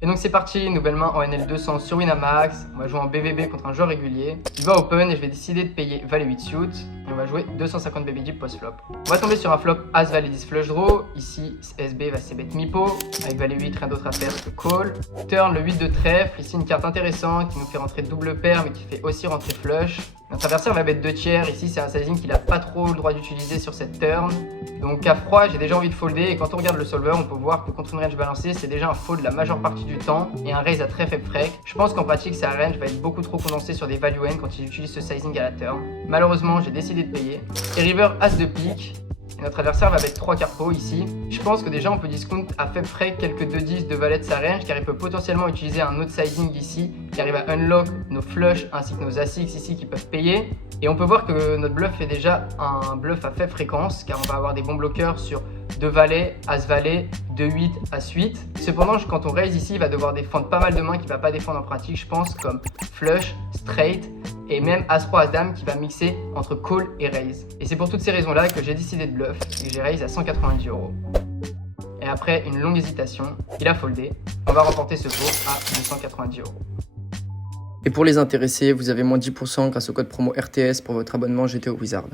Et donc c'est parti, nouvelle main en NL200 sur Winamax. On va jouer en BVB contre un joueur régulier. Il va open et je vais décider de payer Valet 8 suit. Et on va jouer 250 BBG post-flop. On va tomber sur un flop As Valet 10 flush draw. Ici, SB va c-bet mi-pot. Avec Valet 8, rien d'autre à faire que call. Turn le 8 de trèfle. Ici, une carte intéressante qui nous fait rentrer double paire mais qui fait aussi rentrer flush. Notre adversaire va bet 2 tiers. Ici, c'est un sizing qu'il n'a pas trop le droit d'utiliser sur cette turn. Donc à froid, j'ai déjà envie de folder. Et quand on regarde le solver, on peut voir que contre une range balancée, c'est déjà un fold la majeure partie du temps et un raise à très faible frec. Je pense qu'en pratique, sa range va être beaucoup trop condensée sur des value end quand il utilise ce sizing à la turn. Malheureusement, j'ai décidé de payer. Et river as de pique. Et notre adversaire va mettre 3 carpos ici. Je pense que déjà on peut discount à faible frais quelques 2-10 de valet de sa range car il peut potentiellement utiliser un autre sizing ici qui arrive à unlock nos flush ainsi que nos as-6 ici qui peuvent payer. Et on peut voir que notre bluff est déjà un bluff à faible fréquence car on va avoir des bons bloqueurs sur 2 valets, as valet, 2-8, as-8. Cependant quand on raise ici il va devoir défendre pas mal de mains qu'il ne va pas défendre en pratique je pense comme flush, straight et même As-Roi, As-Dame qui va mixer entre call et raise. Et c'est pour toutes ces raisons là que j'ai décidé de bluff et que j'ai raise à 190 €. Et après une longue hésitation, il a foldé. On va remporter ce pot à 290 €. Et pour les intéressés, vous avez moins 10% grâce au code promo RTS pour votre abonnement GTO Wizard.